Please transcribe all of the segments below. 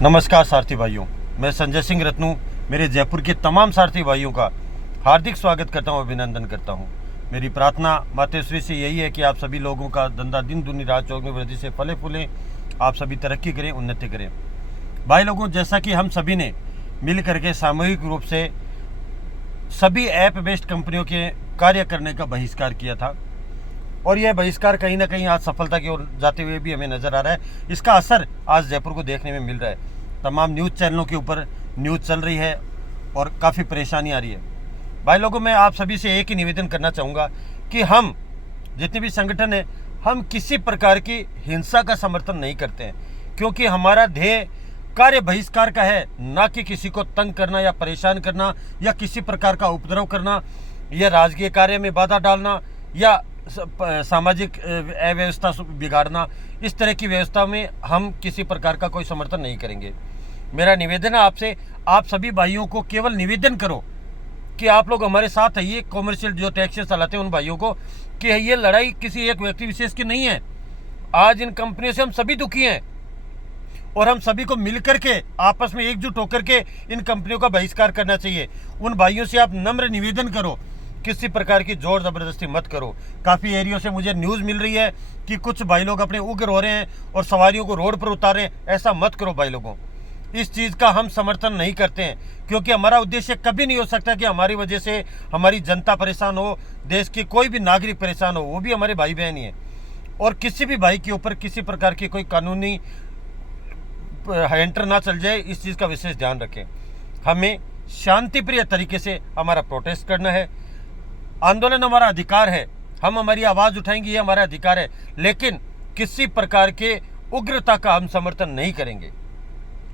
नमस्कार सारथी भाइयों, मैं संजय सिंह रत्नू मेरे जयपुर के तमाम सारथी भाइयों का हार्दिक स्वागत करता हूं, अभिनंदन करता हूं। मेरी प्रार्थना मातेश्वरी से यही है कि आप सभी लोगों का धंधा दिन दुनी रात चौगुनी वृद्धि से फले फूलें, आप सभी तरक्की करें, उन्नति करें। भाई लोगों, जैसा कि हम सभी ने मिल करके सामूहिक रूप से सभी ऐप बेस्ड कंपनियों के कार्य करने का बहिष्कार किया था और यह बहिष्कार कहीं ना कहीं आज सफलता की ओर जाते हुए भी हमें नज़र आ रहा है। इसका असर आज जयपुर को देखने में मिल रहा है। तमाम न्यूज़ चैनलों के ऊपर न्यूज़ चल रही है और काफ़ी परेशानी आ रही है। भाई लोगों, मैं आप सभी से एक ही निवेदन करना चाहूँगा कि हम जितने भी संगठन हैं, हम किसी प्रकार की हिंसा का समर्थन नहीं करते हैं, क्योंकि हमारा ध्येय कार्य बहिष्कार का है, ना कि किसी को तंग करना या परेशान करना या किसी प्रकार का उपद्रव करना या राजकीय कार्य में बाधा डालना या सामाजिक अव्यवस्था बिगाड़ना। इस तरह की व्यवस्था में हम किसी प्रकार का कोई समर्थन नहीं करेंगे। मेरा निवेदन है आपसे, आप सभी भाइयों को केवल निवेदन करो कि आप लोग हमारे साथ आइए, कॉमर्शियल जो टैक्सी चलाते हैं उन भाइयों को, कि ये लड़ाई किसी एक व्यक्ति विशेष की नहीं है। आज इन कंपनियों से हम सभी दुखी हैं और हम सभी को मिलकर के आपस में एकजुट होकर के इन कंपनियों का बहिष्कार करना चाहिए। उन भाइयों से आप नम्र निवेदन करो, किसी प्रकार की जोर ज़बरदस्ती मत करो। काफ़ी एरियो से मुझे न्यूज़ मिल रही है कि कुछ भाई लोग अपने उग्र हो रहे हैं और सवारियों को रोड पर उतार रहे हैं। ऐसा मत करो भाई लोगों, इस चीज़ का हम समर्थन नहीं करते हैं, क्योंकि हमारा उद्देश्य कभी नहीं हो सकता कि हमारी वजह से हमारी जनता परेशान हो, देश के कोई भी नागरिक परेशान हो, वो भी हमारे भाई बहन ही हैं। और किसी भी भाई के ऊपर किसी प्रकार की कोई कानूनी एंटर ना चल जाए, इस चीज़ का विशेष ध्यान रखें। हमें शांतिप्रिय तरीके से हमारा प्रोटेस्ट करना है। आंदोलन हमारा अधिकार है, हम हमारी आवाज़ उठाएंगे, ये हमारा अधिकार है, लेकिन किसी प्रकार के उग्रता का हम समर्थन नहीं करेंगे।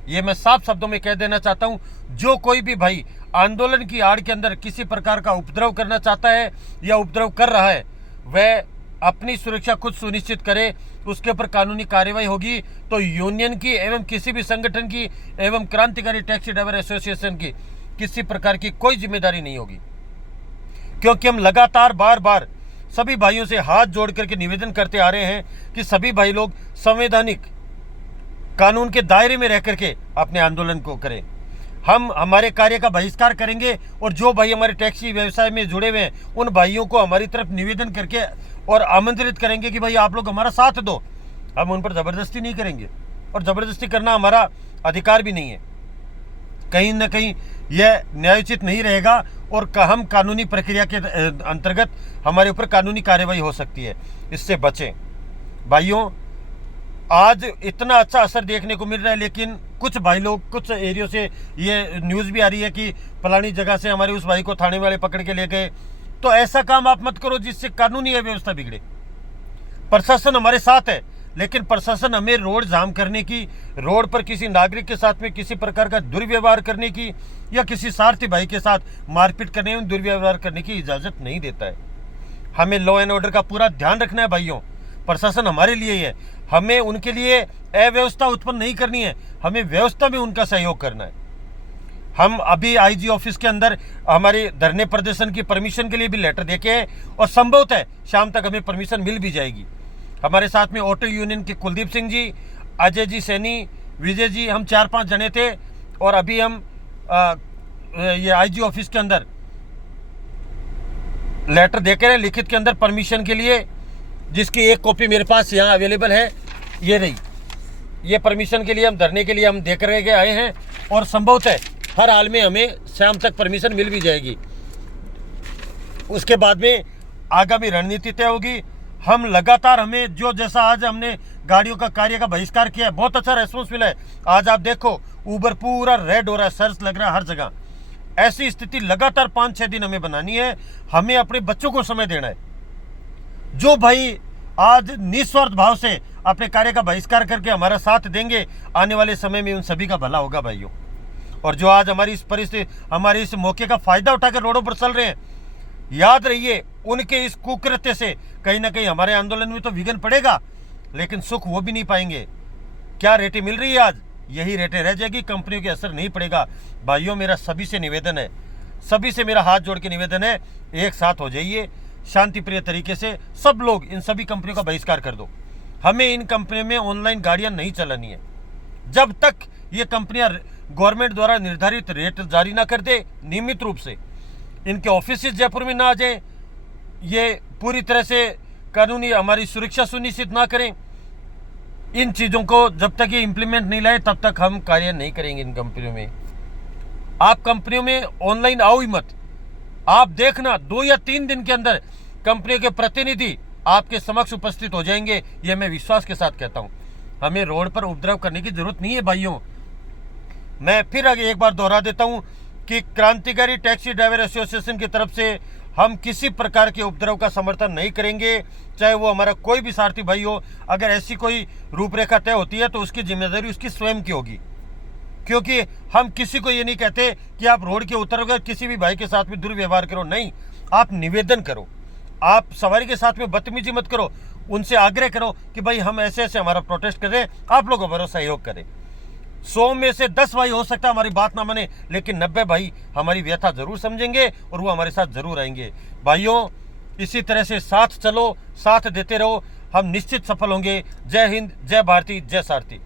ये मैं साफ शब्दों में कह देना चाहता हूँ। जो कोई भी भाई आंदोलन की आड़ के अंदर किसी प्रकार का उपद्रव करना चाहता है या उपद्रव कर रहा है, वह अपनी सुरक्षा खुद सुनिश्चित करे, उसके ऊपर कानूनी कार्रवाई होगी। तो यूनियन की एवं किसी भी संगठन की एवं क्रांतिकारी टैक्सी ड्राइवर एसोसिएशन की किसी प्रकार की कोई जिम्मेदारी नहीं होगी, क्योंकि हम लगातार बार बार सभी भाइयों से हाथ जोड़ करके निवेदन करते आ रहे हैं कि सभी भाई लोग संवैधानिक कानून के दायरे में रह करके अपने आंदोलन को करें। हम हमारे कार्य का बहिष्कार करेंगे और जो भाई हमारे टैक्सी व्यवसाय में जुड़े हुए हैं उन भाइयों को हमारी तरफ निवेदन करके और आमंत्रित करेंगे कि भाई आप लोग हमारा साथ दो। हम उन पर ज़बरदस्ती नहीं करेंगे और ज़बरदस्ती करना हमारा अधिकार भी नहीं है। कहीं ना कहीं यह न्यायोचित नहीं रहेगा और हम कानूनी प्रक्रिया के अंतर्गत हमारे ऊपर कानूनी कार्रवाई हो सकती है। इससे बचें भाइयों। आज इतना अच्छा असर देखने को मिल रहा है, लेकिन कुछ भाई लोग, कुछ एरियो से ये न्यूज़ भी आ रही है कि फलानी जगह से हमारे उस भाई को थाने वाले पकड़ के ले गए। तो ऐसा काम आप मत करो जिससे कानूनी व्यवस्था बिगड़े। प्रशासन हमारे साथ है, लेकिन प्रशासन हमें रोड जाम करने की, रोड पर किसी नागरिक के साथ में किसी प्रकार का दुर्व्यवहार करने की या किसी सारथी भाई के साथ मारपीट करने में दुर्व्यवहार करने की इजाज़त नहीं देता है। हमें लॉ एंड ऑर्डर का पूरा ध्यान रखना है भाइयों। प्रशासन हमारे लिए ही है, हमें उनके लिए अव्यवस्था उत्पन्न नहीं करनी है, हमें व्यवस्था में उनका सहयोग करना है। हम अभी आईजी ऑफिस के अंदर हमारे धरने प्रदर्शन की परमिशन के लिए भी लेटर देके हैं और संभवतः शाम तक हमें परमिशन मिल भी जाएगी। हमारे साथ में ऑटो यूनियन के कुलदीप सिंह जी, अजय जी सैनी, विजय जी, हम 4-5 जने थे और अभी हम ये आईजी ऑफिस के अंदर लेटर देकर हैं लिखित के अंदर परमिशन के लिए, जिसकी एक कॉपी मेरे पास यहाँ अवेलेबल है। ये रही, ये परमिशन के लिए हम धरने के लिए हम देकर के आए हैं और संभवतः हर हाल में हमें शाम तक परमिशन मिल भी जाएगी। उसके बाद में आगामी रणनीति तय होगी। हम लगातार, हमें जो जैसा आज हमने गाड़ियों का कार्य का बहिष्कार किया है, बहुत अच्छा रेस्पॉन्स मिला है। आज आप देखो ऊबर पूरा रेड हो रहा है, सर्च लग रहा है हर जगह। ऐसी स्थिति लगातार 5-6 दिन हमें बनानी है। हमें अपने बच्चों को समय देना है। जो भाई आज निस्वार्थ भाव से अपने कार्य का बहिष्कार करके हमारा साथ देंगे, आने वाले समय में उन सभी का भला होगा भाइयों। और जो आज हमारी इस परिस्थिति, हमारे इस मौके का फायदा उठाकर रोडों पर चल रहे हैं, याद रहिए उनके इस कुकृत्य से कहीं ना कहीं हमारे आंदोलन में तो विघ्न पड़ेगा, लेकिन सुख वो भी नहीं पाएंगे। क्या रेटें मिल रही है आज, यही रेटें रह जाएगी, कंपनियों के असर नहीं पड़ेगा। भाइयों, मेरा सभी से निवेदन है, सभी से मेरा हाथ जोड़ के निवेदन है, एक साथ हो जाइए, शांति प्रिय तरीके से सब लोग इन सभी कंपनियों का बहिष्कार कर दो। हमें इन कंपनियों में ऑनलाइन गाड़ियां नहीं चलानी है। जब तक ये कंपनियां गवर्नमेंट द्वारा निर्धारित रेट जारी ना कर दे नियमित रूप से, इनके ऑफिस जयपुर में ना आ जाए, ये पूरी तरह से कानूनी हमारी सुरक्षा सुनिश्चित ना करें, इन चीज़ों को जब तक ये इम्प्लीमेंट नहीं लाए तब तक हम कार्य नहीं करेंगे इन कंपनियों में। आप कंपनियों में ऑनलाइन आओ ही मत, आप देखना 2 या 3 दिन के अंदर कंपनी के प्रतिनिधि आपके समक्ष उपस्थित हो जाएंगे, ये मैं विश्वास के साथ कहता हूं। हमें रोड पर उपद्रव करने की जरूरत नहीं है भाइयों। मैं फिर आगे एक बार दोहरा देता हूं कि क्रांतिकारी टैक्सी ड्राइवर एसोसिएशन की तरफ से हम किसी प्रकार के उपद्रव का समर्थन नहीं करेंगे, चाहे वो हमारा कोई भी सारथी भाई हो। अगर ऐसी कोई रूपरेखा तय होती है तो उसकी जिम्मेदारी उसकी स्वयं की होगी, क्योंकि हम किसी को ये नहीं कहते कि आप रोड के उतरोगे किसी भी भाई के साथ में दुर्व्यवहार करो, नहीं, आप निवेदन करो, आप सवारी के साथ में बदतमीजी मत करो, उनसे आग्रह करो कि भाई हम ऐसे ऐसे हमारा प्रोटेस्ट कर रहे हैं, आप लोग हमारा सहयोग करें। 100 में से 10 भाई हो सकता है हमारी बात ना माने, लेकिन 90 भाई हमारी व्यथा जरूर समझेंगे और वो हमारे साथ जरूर आएंगे। भाइयों, इसी तरह से साथ चलो, साथ देते रहो, हम निश्चित सफल होंगे। जय हिंद, जय भारती, जय सारथी।